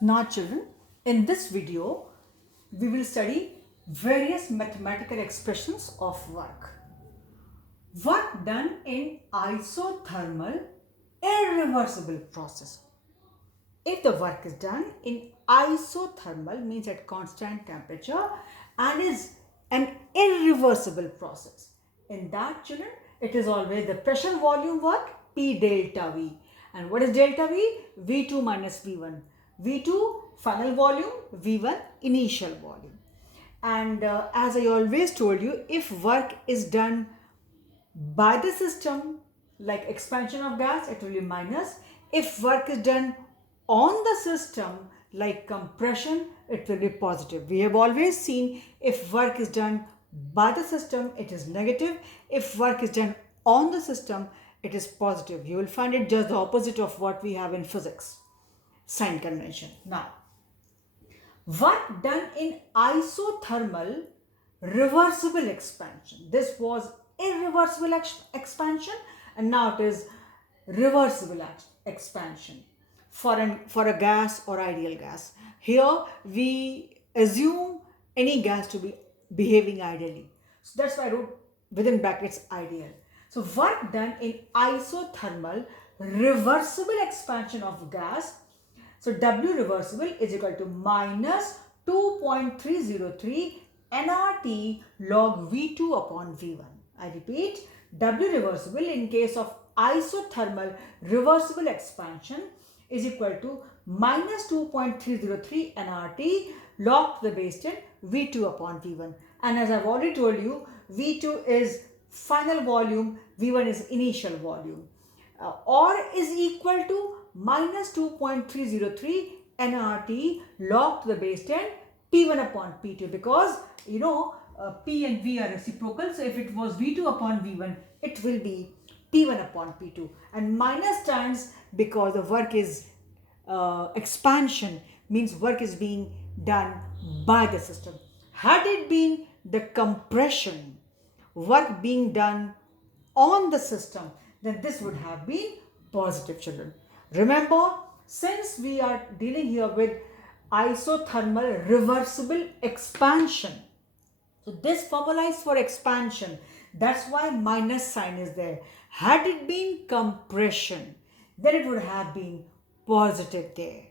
Now children, in this video, we will study various mathematical expressions of work. Work done in isothermal irreversible process. If the work is done in isothermal, means at constant temperature, and is an irreversible process. In that children, it is always the pressure volume work P delta V. And what is delta V? V2 minus V1. V2 final volume, V1 initial volume. And as I always told you, if work is done by the system, like expansion of gas, it will be minus. If work is done on the system, like compression, it will be positive. We have always seen if work is done by the system, it is negative. If work is done on the system, it is positive. You will find it just the opposite of what we have in physics, sign convention. Now, work done in isothermal reversible expansion. This was irreversible expansion, and now it is reversible expansion for a gas or ideal gas. Here we assume any gas to be behaving ideally. So that's why I wrote within brackets ideal. So work done in isothermal reversible expansion of gas. So W reversible is equal to minus 2.303 nRT log V2 upon V1. I repeat, W reversible in case of isothermal reversible expansion is equal to minus 2.303 nRT log to the base 10 V2 upon V1. And as I've already told you, V2 is final volume, V1 is initial volume. Or is equal to minus 2.303 nRT log to the base 10 P1 upon P2, because you know P and V are reciprocal. So if it was V2 upon V1, it will be P1 upon P2. And minus stands because the work is expansion, means work is being done by the system. Had it been the compression, work being done on the system, then this would have been positive, children. Remember, since we are dealing here with isothermal reversible expansion, so this formula is for expansion. That's why minus sign is there. Had it been compression, then it would have been positive there.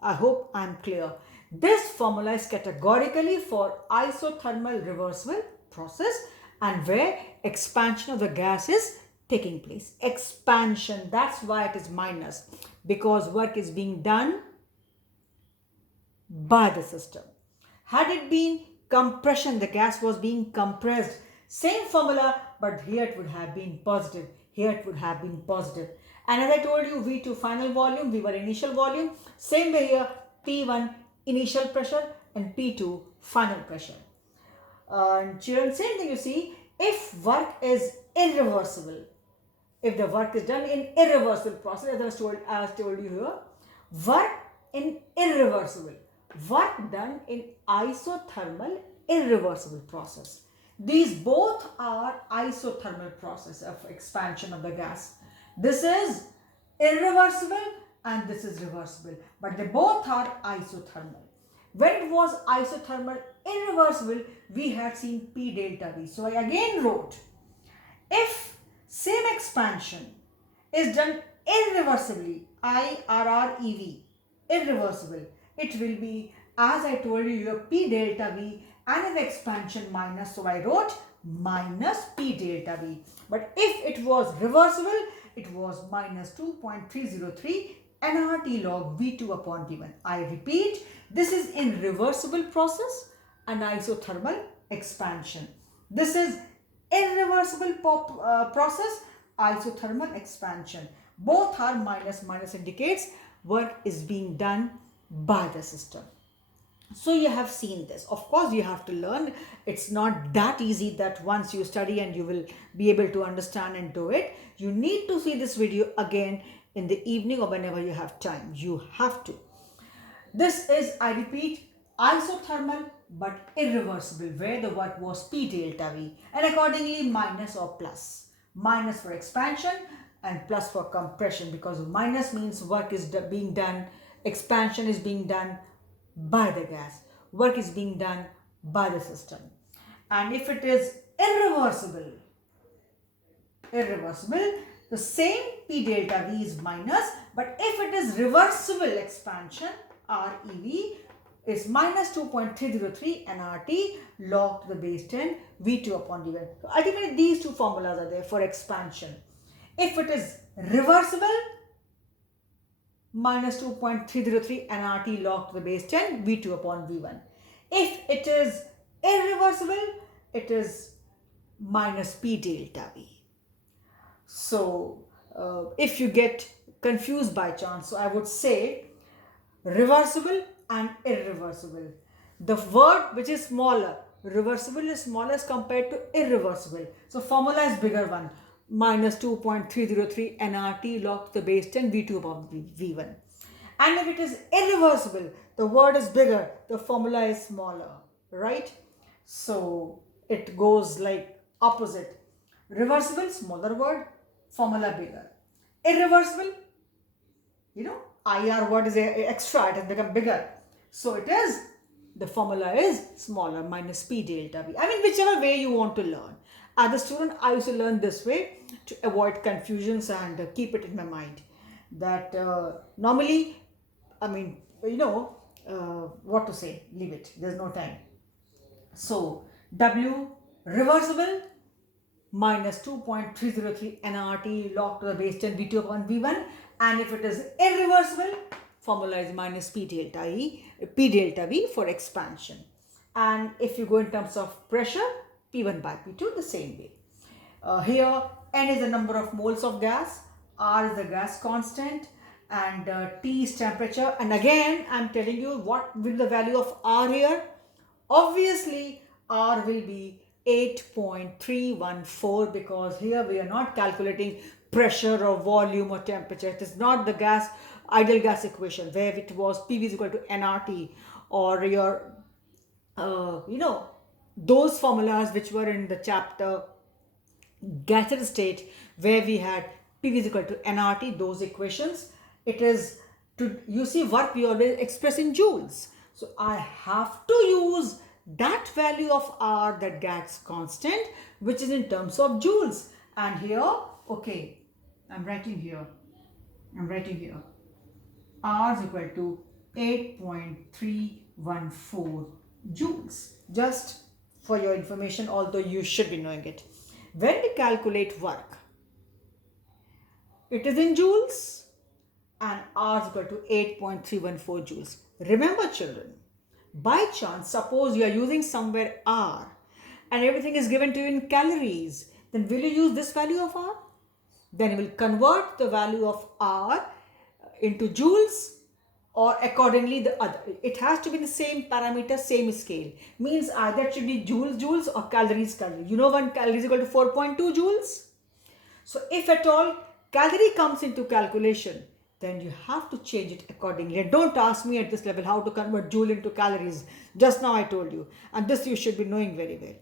I hope I'm clear. This formula is categorically for isothermal reversible process, and where expansion of the gas is taking place. Expansion, that's why it is minus, because work is being done by the system. Had it been compression, the gas was being compressed, same formula, but here it would have been positive. Here it would have been positive. And as I told you, V2 final volume, V1 initial volume. Same way here, P1 initial pressure and P2 final pressure. Children, same thing you see, if work is irreversible, if the work is done in irreversible process, as I told you here, work in irreversible, work done in isothermal irreversible process. These both are isothermal process of expansion of the gas. This is irreversible and this is reversible, but they both are isothermal. When it was isothermal irreversible, we had seen P delta V. So I again wrote, if same expansion is done irreversibly, IRREV, irreversible, it will be, as I told you, your P delta V and an expansion minus. So I wrote minus P delta V. But if it was reversible, it was minus 2.303 nRT log V2 upon V1. I repeat, this is in reversible process and isothermal expansion. This is irreversible process, isothermal expansion. Both are minus. Minus indicates work is being done by the system. So you have seen this. Of course, you have to learn. It's not that easy that once you study and you will be able to understand and do it. You need to see this video again in the evening or whenever you have time. You have to. This is, I repeat, isothermal but irreversible, where the work was P delta V, and accordingly minus or plus. Minus for expansion and plus for compression, because minus means work is being done expansion is being done by the gas. Work is being done by the system. And if it is irreversible, the same P delta V is minus, but if it is reversible expansion, REV is minus 2.303 nRT log to the base 10 V2 upon V1. So ultimately these two formulas are there for expansion. If it is reversible, minus 2.303 nRT log to the base 10 V2 upon V1. If it is irreversible, it is minus P delta V. So if you get confused by chance, so I would say reversible and irreversible. The word which is smaller, reversible is smaller as compared to irreversible. So formula is bigger one, minus 2.303 nRT log to the base 10 V2 upon V1. And if it is irreversible, the word is bigger, the formula is smaller, right? So it goes like opposite. Reversible, smaller word, formula bigger. Irreversible, IR word is extra, it has become bigger. So it is, the formula is smaller, minus P delta V. I mean, whichever way you want to learn. As a student, I used to learn this way to avoid confusions and keep it in my mind. That normally, what to say, leave it, there's no time. So W reversible, minus 2.303 nRT log to the base 10 V2 upon V1, and if it is irreversible, formula is minus P delta V for expansion. And if you go in terms of pressure, P1 by P2 the same way. Here N is the number of moles of gas, R is the gas constant, and T is temperature. And again I'm telling you what will the value of R here. Obviously R will be 8.314 because here we are not calculating pressure or volume or temperature. It is not the ideal gas equation where it was PV is equal to nRT or your those formulas which were in the chapter gaseous state where we had PV is equal to nRT, those equations. It is you see work we always express in joules. So I have to use that value of R, that gas constant, which is in terms of joules. And here, okay, I'm writing here, R is equal to 8.314 joules. Just for your information, although you should be knowing it. When we calculate work, it is in joules and R is equal to 8.314 joules. Remember children, by chance, suppose you are using somewhere R and everything is given to you in calories, then will you use this value of R? Then you will convert the value of R into joules or accordingly the other. It has to be the same parameter, same scale. Means either it should be joules or calories. You know 1 calorie is equal to 4.2 joules. So if at all calorie comes into calculation, then you have to change it accordingly. And don't ask me at this level how to convert joule into calories. Just now I told you. And this you should be knowing very well.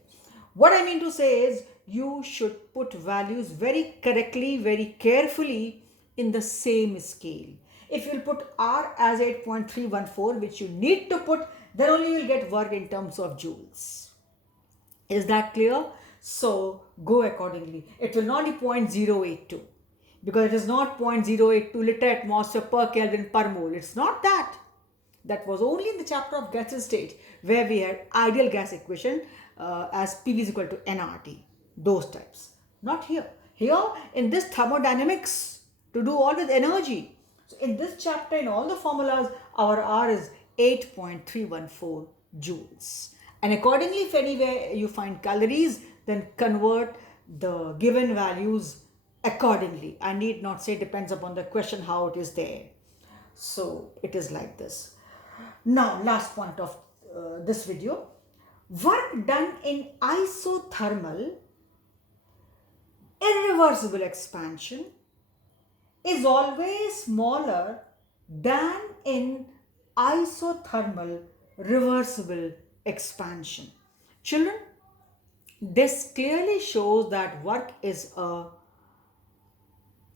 What I mean to say is you should put values very correctly, very carefully in the same scale. If you will put R as 8.314, which you need to put, then only you will get work in terms of joules. Is that clear? So go accordingly. It will not be 0.082. Because it is not 0.082 liter atmosphere per Kelvin per mole. It's not that. That was only in the chapter of gaseous state where we had ideal gas equation as PV is equal to nRT. Those types. Not here. Here in this thermodynamics to do all with energy. So in this chapter in all the formulas our R is 8.314 joules. And accordingly if anywhere you find calories then convert the given values accordingly. I need not say depends upon the question how it is there. So it is like this. Now last point of this video. Work done in isothermal irreversible expansion is always smaller than in isothermal reversible expansion. Children, this clearly shows that work is a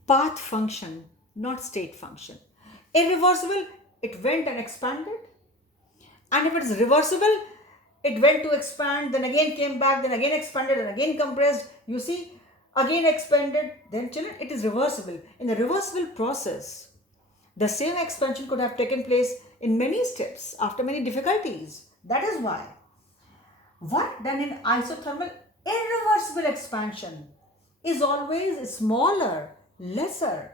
path function, not state function. Irreversible, it went and expanded. And if it is reversible, it went to expand, then again came back, then again expanded, and again compressed. You see, again expanded, then children, it is reversible. In the reversible process, the same expansion could have taken place in many steps after many difficulties. That is why work done in isothermal irreversible expansion is always smaller, lesser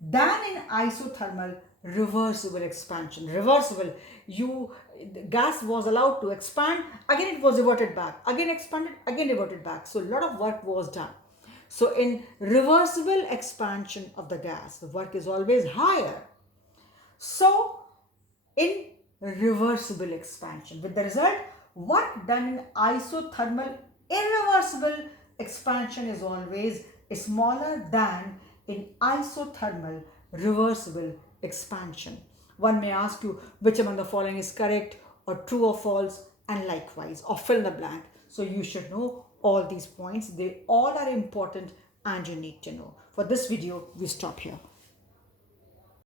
than in isothermal reversible expansion. Reversible, the gas was allowed to expand, again it was reverted back, again expanded, again reverted back. So a lot of work was done. So in reversible expansion of the gas, the work is always higher. So in reversible expansion, with the result, work done in isothermal irreversible expansion is always smaller than in isothermal reversible expansion. One may ask you which among the following is correct or true or false, and likewise, or fill in the blank. So you should know all these points. They all are important and you need to know. For this video, we stop here.